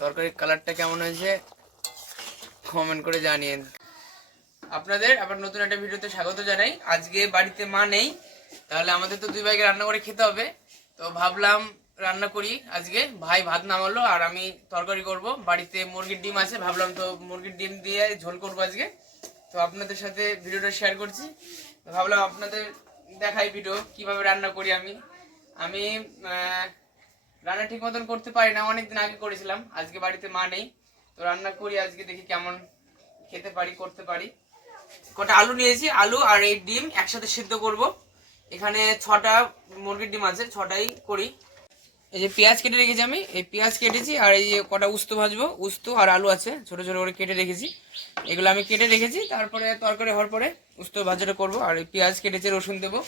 তরকারির কালারটা কেমন হয়েছে কমেন্ট করে জানিয়েন আপনাদের আবার নতুন একটা ভিডিওতে স্বাগত জানাই। আজকে বাড়িতে মা নেই, তাহলে আমাদের তো দুই ভাইকে রান্না করে খেতে হবে। তো ভাবলাম রান্না করি আজকে। ভাই ভাত নামালো আর আমি তরকারি করব। বাড়িতে মুরগির ডিম আছে, ভাবলাম তো মুরগির ডিম দিয়ে ঝোল করব আজকে। তো আপনাদের সাথে ভিডিওটা শেয়ার করছি। ভাবলাম আপনাদের দেখাই ভিডিও, কীভাবে রান্না করি আমি। আমি রান্না ঠিক মতন করতে পারি না, অনেকদিন আগে করেছিলাম, আজকে বাড়িতে মা নেই, তো রান্না করি, আজকে দেখি কেমন খেতে পারি, করতে পারি। কটা আলু নিয়েছি, আলু আর এই ডিম একসাথে সিদ্ধ করব। এখানে ছটা মুরগির ডিম আছে, ছটাই করি। এই যে পেঁয়াজ কেটে রেখেছি আমি, এই পেঁয়াজ কেটেছি আর এই যে কটা উস্তো ভাজবো, উস্তো আর আলু আছে, ছোট ছোট করে কেটে রেখেছি। এগুলো আমি কেটে রেখেছি, তারপরে তরকারি হওয়ার পরে উস্তো ভাজাটা করব, আর এই পেঁয়াজ কেটেছে, রসুন দেবো।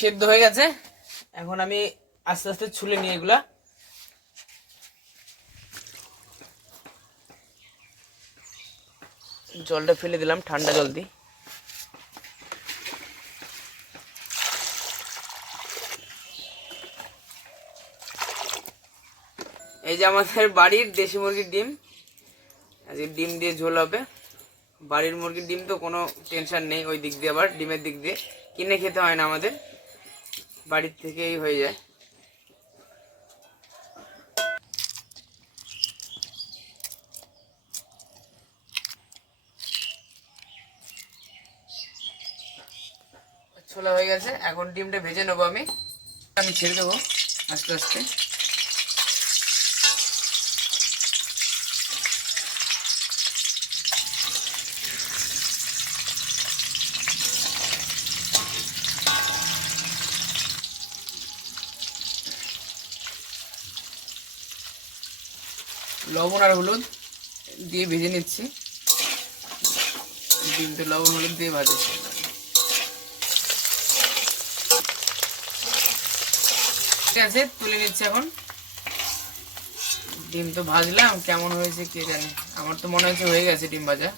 সেদ্ধ হয়ে গেছে। এখন আমি আস্তে আস্তে ছুলে নিয়ে এগুলা। জলটা ফেলে দিলাম, ঠান্ডা জল দিয়ে এই যে আমাদের বাড়ির দেশি মুরগির ডিম, আজকে ডিম দিয়ে ঝোল হবে। বাড়ির মুরগির ডিম তো কোনো টেনশন নেই, ওই দিক দিয়ে আবার, ডিমের দিক দিয়ে। কিনে খেতে হয় না আমাদের। বাড়ির থেকেই হয়ে যায়। ছোলা হয়ে গেছে, এখন ডিমটা ভেজে নেব আমি। আমি ছেড়ে দেবো আস্তে আস্তে। লবণ আর হলুদ দিয়ে ভেজে নিচ্ছি। ডিম তো লবণ হলুদ দিয়ে ভাজে ঠিক আছে, তুলে নিচ্ছি এখন। ডিম তো ভাজলাম, কেমন হয়েছে কে জানে? আমার তো মনে হচ্ছে হয়ে গেছে ডিম ভাজা।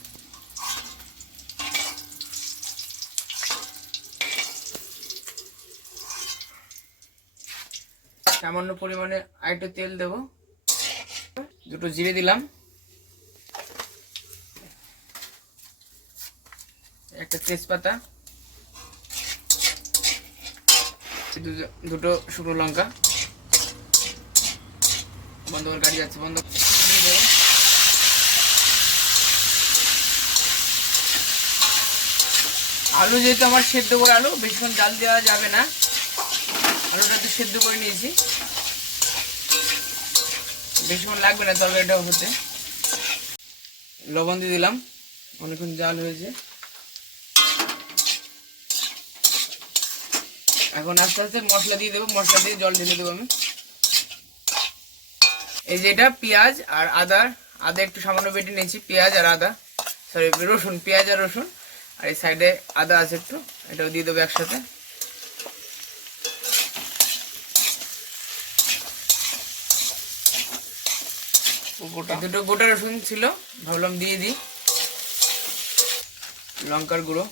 সামান্য পরিমাণে আরেকটু তেল দেবো। দুটো জিরে দিলাম। একটা তেজপাতা, দুটো শুকনো লঙ্কা। বন্ধ করে গাড়ি যাচ্ছে, বন্ধ আলু যেহেতু আমার সেদ্ধ করে আলু, বেশিক্ষণ জাল দেওয়া যাবে না। আলুটা একটু সেদ্ধ করে নিয়েছি। বেশিক্ষণ লাগবে না তরকারিটা হতে। লবণ দিয়ে দিলাম, অনেকক্ষণ জাল হয়েছে। এখন আস্তে আস্তে মশলা দিয়ে দেবো, মশলা দিয়ে জল ঢেলে দেবো আমি। এই যে এটা পেঁয়াজ আর আদা আদা একটু সামান্য বেটে নিয়েছি, পেঁয়াজ আর আদা। সরি রসুন, পেঁয়াজ আর রসুন। আর এই সাইডে আদা আছে একটু, এটাও দিয়ে দেবো একসাথে। এই দুটো গোটা রসুন ছিল, ভাবলাম দিয়ে দিই। লঙ্কার গুঁড়ো।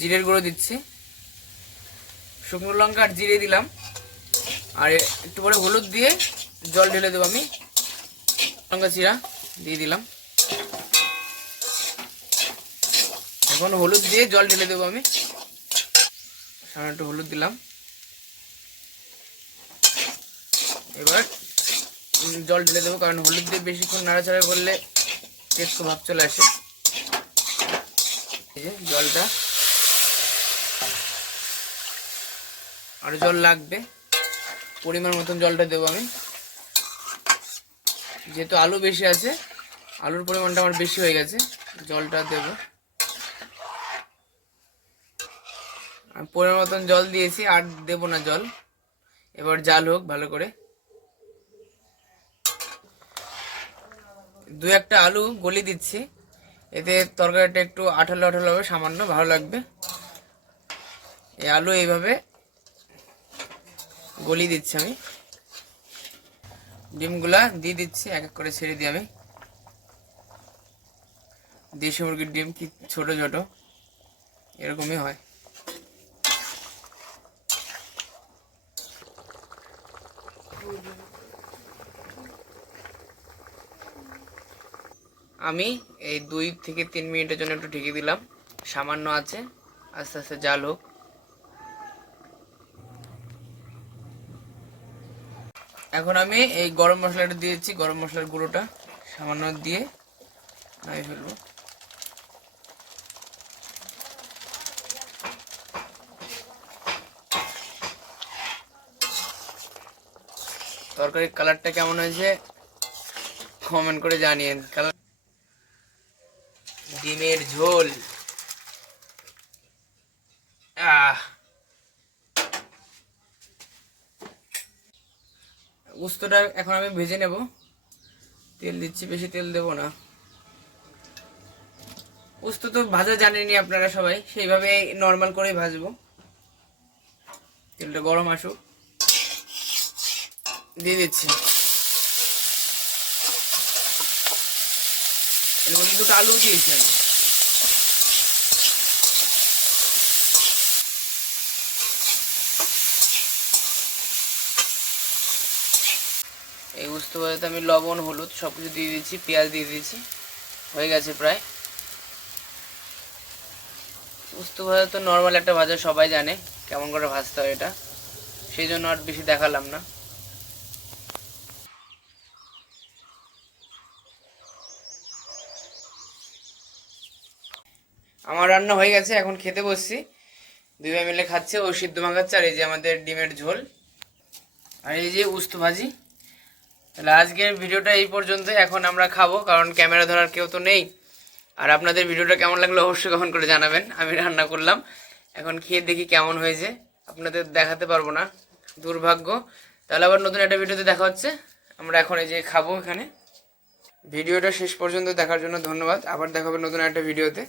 জিরের গুঁড়ো দিচ্ছি। শুকনো লঙ্কা আর জিরে দিলাম। আর একটু পরে হলুদ দিয়ে জল ঢেলে দেবো আমি। লঙ্কা চিরা দিয়ে দিলাম। এখন হলুদ দিয়ে জল ঢেলে দেবো আমি। সামান্য একটু হলুদ দিলাম। এবার জল ঢেলে দেবো, কারণ হলুদ দিয়ে বেশিক্ষণ নাড়াচাড়া করলে তেতো ভাব চলে আসে। এই যে জলটা। আরও জল লাগবে। পরিমাণ মতন জলটা দেবো আমি। যেহেতু আলু বেশি আছে, আলুর পরিমাণটা আমার বেশি হয়ে গেছে, জলটা দেবো। আমি পরিমাণ মতন জল দিয়েছি, আর দেবো না জল। এবার জাল হোক ভালো করে। দু একটা আলু গলি দিচ্ছি। এতে তরকারিটা একটু আঠালো আঠালো হবে, সামান্য, ভালো লাগবে। এই আলু এইভাবে গলি দিচ্ছি আমি। ডিমগুলা দিয়ে দিচ্ছি, এক এক করে ছেড়ে দিই আমি। দেশি মুরগির ডিম কি ছোট ছোট, এরকমই হয়। আমি এই দুই থেকে তিন মিনিটের জন্য একটু ঢেকে দিলাম। সামান্য আছে। আস্তে আস্তে জাল হোক। এখন আমি এই গরম মশলাটা দিয়েছি, গরম মশলার গুঁড়োটা। সামান্য দিয়ে নামিয়ে ফেলব। তরকারির কালারটা কেমন হয়েছে কমেন্ট করে জানিয়েন কালার ডিমের ঝোল। আহ। উস্তটা এখন আমি ভেজে নেব। তেল দিচ্ছি, বেশি তেল দেব না। উস্ত তো ভাজা জানেনি আপনারা সবাই, সেইভাবে নর্মাল করেই ভাজবো। তেলটা গরম আসুক। দিয়ে দিচ্ছি। দুটো আলু দিয়েছি আমি এই উস্ত ভাজাতে আমি লবণ, হলুদ সব কিছু দিয়ে দিয়েছি, পেঁয়াজ দিয়ে দিয়েছি। হয়ে গেছে প্রায়। উস্ত ভাজা তো নর্মাল একটা ভাজা, সবাই জানে কেমন করে ভাজতে হয় এটা। সেই জন্য আর বেশি দেখালাম না। আমার রান্না হয়ে গেছে, এখন খেতে বসছি। দুই ভাই মিলে খাচ্ছে, ও সিদ্ধ মাখাচ্ছে, আর এই যে আমাদের ডিমের ঝোল। আর এই যে উস্ত ভাজি। তাহলে আজকের ভিডিওটা এই পর্যন্ত, এখন আমরা খাব, কারণ ক্যামেরা ধরার কেউ তো নেই। আর আপনাদের ভিডিওটা কেমন লাগল অবশ্যই কখন করে জানাবেন, আমি রান্না করলাম। এখন খেয়ে দেখি কেমন হয়েছে, আপনাদের দেখাতে পারব না, দুর্ভাগ্য। তাহলে আবার নতুন একটা ভিডিওতে দেখা হচ্ছে, আমরা এখন এই যে খাব এখানে। ভিডিওটা শেষ পর্যন্ত দেখার জন্য ধন্যবাদ, আবার দেখা নতুন একটা ভিডিওতে।